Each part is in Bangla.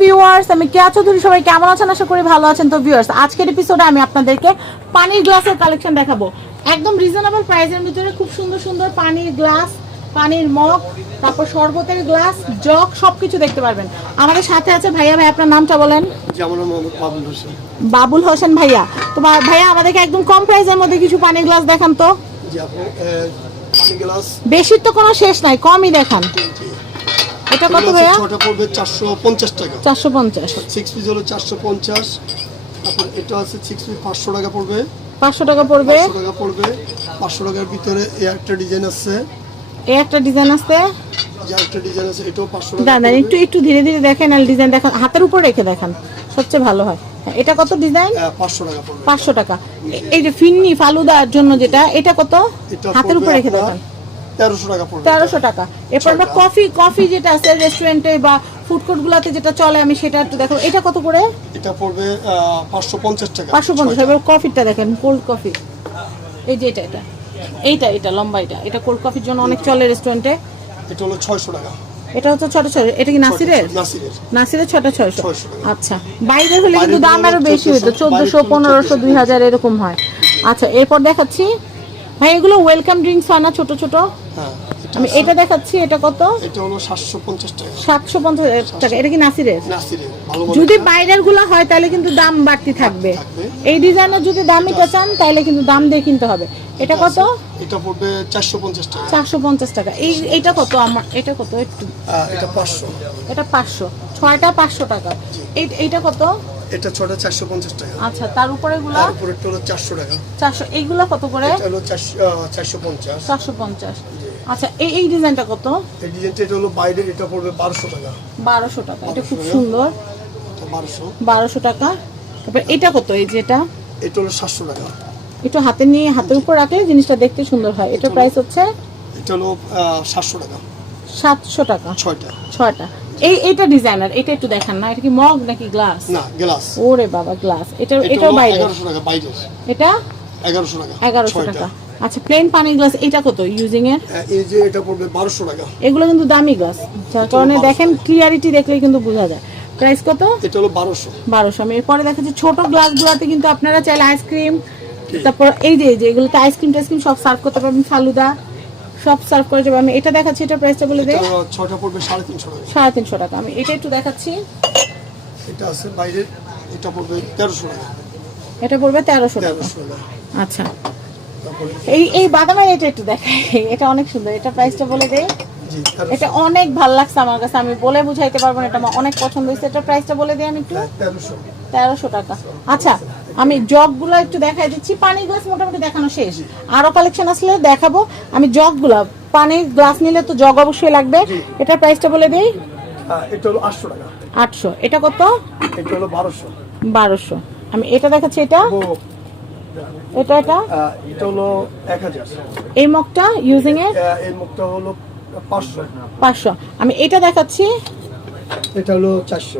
ভিউয়ার্স, আমি কেয়া চৌধুরী, সবাই কেমন আছেন? আশা করি ভালো আছেন। তো ভিউয়ার্স, আজকের এপিসোডে আমি আপনাদেরকে পানির গ্লাসের কালেকশন দেখাবো। একদম রিজনেবল প্রাইসের ভিতরে খুব সুন্দর সুন্দর পানির গ্লাস, পানির মগ, তারপর শরবতের গ্লাস, জগ সবকিছু দেখতে পারবেন। আমাদের সাথে আছে ভাইয়া। ভাই, আপনার নামটা বলেন। বাবুল হোসেন। বাবুল হোসেন ভাইয়া। তো ভাইয়া, আমাদেরকে একদম কম প্রাইসের মধ্যে কিছু পানির গ্লাস দেখান তো। পানি গ্লাস বেশির তো কোনো শেষ নাই, কমই দেখান। এটা কত ভাইয়া? ছোট পড়বে 450 টাকা। 450। 6 পিস হলো 450। তারপর এটা আছে 6 পিস 500 টাকা পড়বে। 500 টাকা পড়বে। 500 টাকা পড়বে। 500 টাকার ভিতরে এই একটা ডিজাইন আছে। এই একটা ডিজাইন আছে। যে একটা ডিজাইন আছে, এটাও 500 টাকা। দাদা একটু ধীরে ধীরে দেখেন, আর ডিজাইন দেখেন, হাতের উপর রেখে দেখান, সবচেয়ে ভালো হয়। এটা কত ডিজাইন? 500 টাকা পড়বে। 500 টাকা। এই যে ফিন্নি ফালুদার জন্য যেটা, এটা কত? হাতের উপর রেখে দেখান। 1300 টাকা পড়বে। 1300 টাকা। এরপর আমরা কফি যেটা আছে রেস্টুরেন্টে বা ফুড কোর্ট গুলাতে যেটা চলে, আমি সেটা একটু দেখো। এটা কত করে? এটা পড়বে 550 টাকা। 550। এবার কফিটা দেখেন, কোল্ড কফি। এই যে এটা লম্বা, এটা কোল্ড কফির জন্য অনেক চলে রেস্টুরেন্টে। এটা হলো 600 টাকা। এটা হচ্ছে ছোট। এটা কি নাসিরের? নাসিরের ছোট 600। আচ্ছা, বাইরে হলে কিন্তু দাম আরো বেশি হইতো, 1400, 1500, 2000 এরকম হয়। আচ্ছা, এরপর দেখাচ্ছি ভাই, এগুলো ওয়েলকাম ড্রিঙ্কস হয় না ছোট ছোট? হ্যাঁ, আমি এটা দেখাচ্ছি। এটা কত? এটা হলো 750 টাকা। 750 টাকা। এটা কি নাসিরের? নাসিরের ভালো। যদি বাইরের গুলো হয় তাহলে কিন্তু দাম বাড়তি থাকবে। এই ডিজাইনের যদি দাম নিতে চান তাহলে কিন্তু দাম দিয়ে কিনতে হবে। এটা কত? এটা পড়বে 450 টাকা। 450 টাকা। এইটা কত? আমার এটা কত? একটু এটা 500। এটা 500। 6টা 500 টাকা। এইটা কত? এটা 6টা 450 টাকা। আচ্ছা, তার উপরেগুলো? তার উপরে হলো 400 টাকা। 400। এইগুলো কত করে? এটা হলো 450। 450। আচ্ছা, এই ডিজাইনটা কত? এই ডিজাইনটা এটা হলো বাইরে, এটা পড়বে 1200 টাকা। 1200 টাকা। এটা খুব সুন্দর। এটা 1200। 1200 টাকা। তারপর এটা কত? এই যেটা, এটা হলো 700 টাকা। একটু হাতে নিয়ে হাতের উপর রাখলে জিনিসটা দেখতে সুন্দর হয়। এটার প্রাইস হচ্ছে? এটা হলো 700 টাকা। 700 টাকা। 6টা। এইটা ডিজাইনার। এটা একটু দেখান না, এটা কি মগ নাকি গ্লাস? না, গ্লাস। ওরে বাবা, গ্লাস। এটাও বাইরে? 1100 টাকা বাইরে। এটা 1100 টাকা। 1100 টাকা। আচ্ছা, প্লেন পানির গ্লাস এটা কত ইউজিং এর? এই যে এটা পড়বে 1200 টাকা। এগুলো কিন্তু দামি গ্লাস, যার কারণে দেখেন ক্লিয়ারিটি দেখলেই কিন্তু বোঝা যায়। প্রাইস কত? এটা হলো 1200। 1200। আমি এরপরে দেখাচ্ছি ছোট গ্লাসগুলোতে কিন্তু আপনারা চাইলে আইসক্রিম, তারপর এই যে এগুলোতে আইসক্রিম সব সার্ভ করতে পারবেন, ফালুদা সব সার্ভ করে যাবে। আমি এটা দেখাচ্ছি, এটা প্রাইসটা বলে দেই। 6টা পড়বে 350 টাকা। 350 টাকা। আমি এটা একটু দেখাচ্ছি। এটা আছে বাইরে, এটা পড়বে 1300 টাকা। এটা পড়বে 1300 টাকা। 1300 টাকা। আচ্ছা, এই বাদামের এটা একটু দেখাই, এটা অনেক সুন্দর। এটা প্রাইসটা বলে দেই। জি, এটা অনেক ভালো লাগছে আমার কাছে, আমি বলে বুঝাইতে পারবো না, এটা আমার অনেক পছন্দ হয়েছে। এটা প্রাইসটা বলে দিই আমি একটু। 1300 টাকা। আচ্ছা, আমি জগগুলো একটু দেখাই দিচ্ছি। পানির গ্লাস মোটামুটি দেখানো শেষ, আরো কালেকশন আসলে দেখাবো। আমি জগগুলো, পানির গ্লাস নিলে তো জগ অবশ্যই লাগবে। এটার প্রাইসটা বলে দেই। এটা হলো 800 টাকা। 800। এটা কত? এটা হলো 1200। 1200। আমি এটা দেখাচ্ছি। এটা এটা হলো 1000। এই মগটা ইউজিং এর? এই মুখটা হলো 500। 500। আমি এটা দেখাচ্ছি। এটা হলো 400।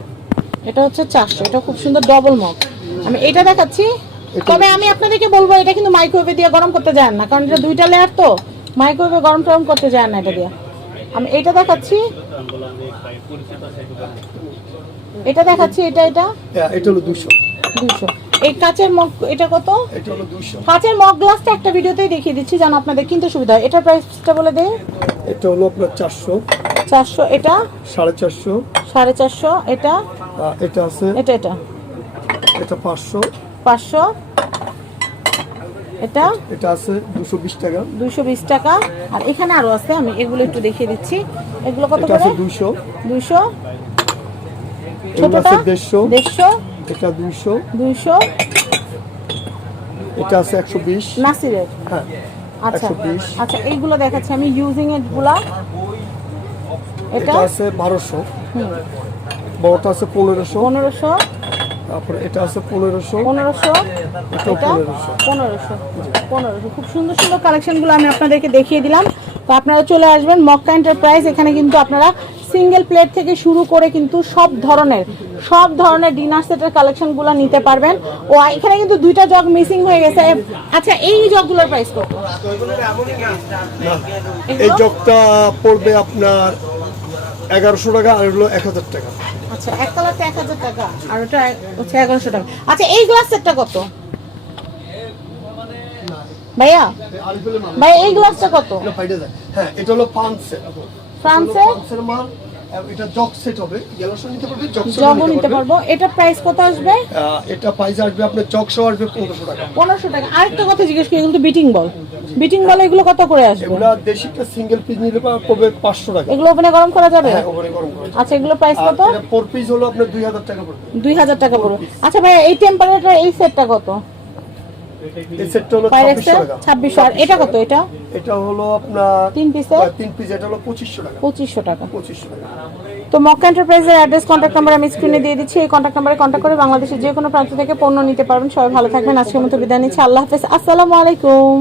এটা হচ্ছে 400। এটা খুব সুন্দর ডবল মগ। আমি এটা দেখাচ্ছি। তবে আমি আপনাদেরকে বলবো, এটা কিন্তু মাইক্রোওয়েভে দিয়ে গরম করতে যায় না, কারণ এটা 2টা লেয়ার, তো মাইক্রোওয়েভে গরম করতে যায় না এটা দিয়ে। আমি এটা দেখাচ্ছি। এটা হলো 200। 200। এই কাচের মগ এটা কত? এটা হলো 200। কাচের মগ গ্লাসটা একটা ভিডিওতেই দেখিয়ে দিচ্ছি, যেন আপনাদের কিনতে সুবিধা হয়। এটার প্রাইসটা বলে দেই। এটা হলো আপনার 400। 400। এটা 450। 450। এটা এটা আছে, এটা 500। 500। এটা আছে 220 টাকা। 220 টাকা। আর এখানে আরো আছে, আমি এগুলো একটু দেখিয়ে দিচ্ছি। এগুলো কত এটা করে? আছে 200। 200। ছোটটা ছোটটা 150। 150। এটা 200। 200। এটা আছে 120 নাসিরের? হ্যাঁ। আচ্ছা 120। আচ্ছা, এইগুলো দেখাচ্ছি আমি ইউজিং এর গুলা। এটা আছে 1200। বড়টা আছে 1500। 1500। তারপরে এটা আছে 1500। 1500। এটা 1500। 1500। খুব সুন্দর সুন্দর কালেকশনগুলো আমি আপনাদেরকে দেখিয়ে দিলাম। তো আপনারা চলে আসবেন মক্কা এন্টারপ্রাইজ। এখানে কিন্তু আপনারা সিঙ্গেল প্লেট থেকে শুরু করে কিন্তু সব ধরনের ডিনার সেটের কালেকশনগুলো নিতে পারবেন। ও এখানে কিন্তু 2টা জগ মিসিং হয়ে গেছে। আচ্ছা, এই জগগুলোর প্রাইস কত? এই জগটা পড়বে আপনার 1100 টাকা, আর হলো 1000 টাকা। আচ্ছা, এক কালারটা 1000 টাকা আর ওটা হচ্ছে 1100 টাকা। আচ্ছা, এই গ্লাস সেটটা কত ভাইয়া? ভাই এই গ্লাসটা কত? হ্যাঁ, এটা হলো ফ্রান্সের ফ্রান্সের মাল। এটা জগ সেট হবে, গ্যালাসও নিতে পারবে, জগও নিতে পারবো। এটা প্রাইস কত আসবে? এটা প্রাইস আসবে আপনার জগ সহ আসবে 1500 টাকা। 1500 টাকা। আরেকটা কথা জিজ্ঞেস করি, এগুলো তো বিটিং বল, বিটিং বল এগুলো কত করে আসবে? এগুলা দেশিটা সিঙ্গেল পিস নিলে পড়বে 500 টাকা। এগুলো ওভেনে গরম করা যাবে? হ্যাঁ, ওভেনে গরম করা যাবে। আচ্ছা, এগুলো প্রাইস কত? এটা 4 পিস হলো আপনার 2000 টাকা পড়বে। 2000 টাকা পড়বে। আচ্ছা ভাই, এই টেম্পারেচার এই সেটটা কত? এই সেটটা হলো পাইরেক্সের 2600 টাকা। 2600। আর এটা কত? এটা এটা হলো আপনার 3 পিসের 3 পিস, এটা হলো 2500 টাকা। 2500 টাকা। 2500 টাকা। তো মক্কা এন্টারপ্রাইজের অ্যাড্রেস, কন্ট্যাক্ট নাম্বার আমি স্ক্রিনে দিয়ে দিচ্ছি। এই কন্ট্যাক্ট নাম্বারে কন্ট্যাক্ট করে বাংলাদেশের যে কোনো প্রান্ত থেকে পণ্য নিতে পারবেন। সবাই ভালো থাকবেন। আজকের মতো বিদায় নিচ্ছি। আল্লাহ হাফেজ। আসসালামু আলাইকুম।